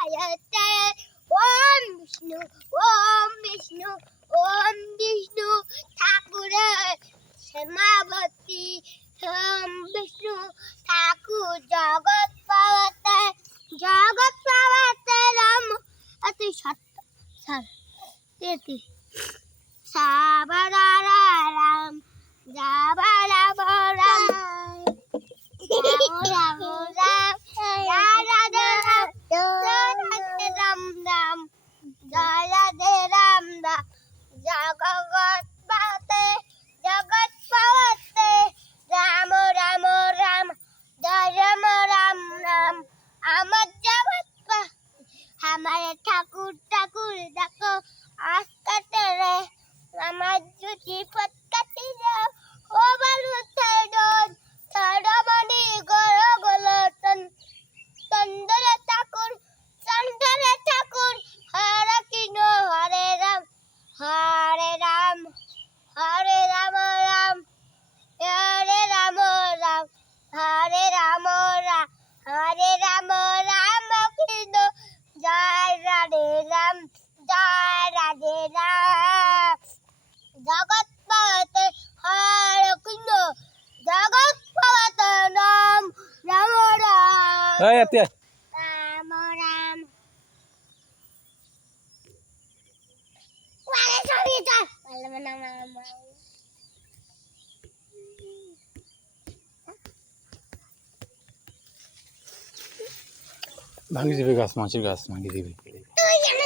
ওম বিষ্ণু ওম বিষ্ণু ওম বিষ্ণু ঠাকুরের সমাবতী ওম বিষ্ণু ঠাকুর জগৎ পাওয়াতে রাম অতি সত্য স্যার এটি সাবারা রাম জাবারা রাম রাম রাম রাধে রাম রাম রাধে রাম রাম জগৎ পাওয়াতে রাম রাম রাম রাম রাম রাম আমার জগৎ আমার ঠাকুর ঠাকুর দেখো আস্তে রে আমার জুটি পটকাটি দাও ও বালু থাইডন থাইডমণি গড় গলতন তন্দরে ঠাকুর হরে কৃষ্ণ হরে রাম হরে রাম হরে রাম রাম হরে রাম রাম হরে রাম রাম হরে রাম রাম কৃষ্ণ জয় রাধে রাম জগৎ পাওয়াতে হরে কৃষ্ণ জগৎ পাওয়াতে রাম রাম রাম রাম রাম ওরে সবিতা ভাঙি দিবে গাছ, মাছের গাছ ভাঙি দিবে। তুই কেন